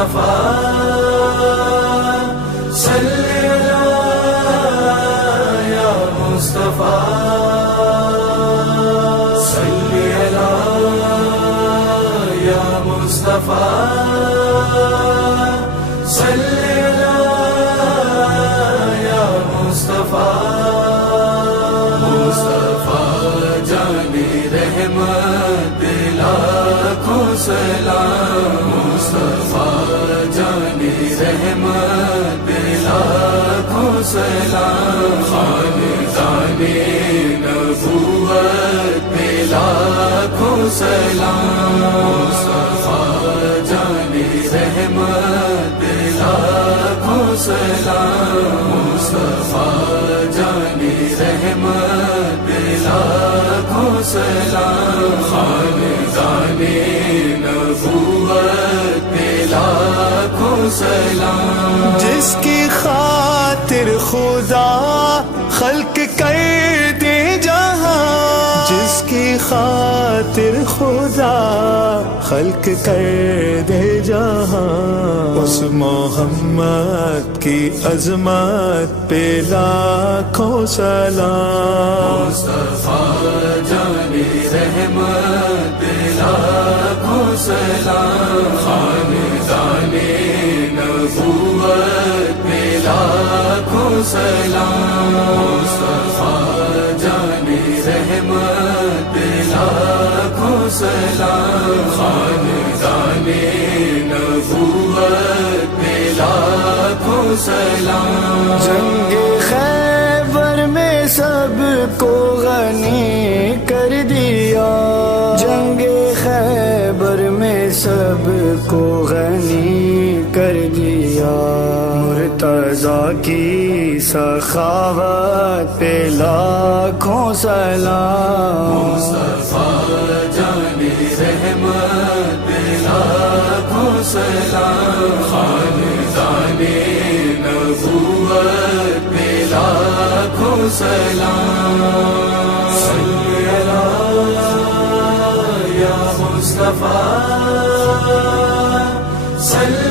مصطفیٰ صلی علی یا مصطفیٰ صلی علی یا مصطفیٰ صلی علی یا مصطفیٰ جانی رحمت لاکھوں سلام مصطفیٰ جانی رحمت لاکھوں سلام خاندان نبوت پہ لاکھوں سلام مصطفیٰ جانی رحمت لاکھوں سلام مصطفیٰ جانی رحمت لاکھوں سلام خاندان نبوت پہ لاکھوں سلام جس کی خاطر خدا خلق کر دے جہاں جس کی خاطر خدا خلق کر دے جہاں اس محمد کی عظمت پہ لاکھوں سلام مصطفیٰ جانی رحمت لاکھوں سلام خاندان نبوت پہ لاکھوں سلام مصطفیٰ جانی رحمت لاکھوں سلام خاندان نبوت پہ لاکھوں سلام جنگ خیبر میں سب کو غنی کر دیا جنگ خیبر میں سب کو غنی کر دیا مرتضیٰ کی سخاوت پہ لاکھوں سلام مصطفیٰ جانی رحمت لاکھوں سلام خاندان نبوت پہ لاکھوں سلام صلی علی یا مصطفیٰ صلی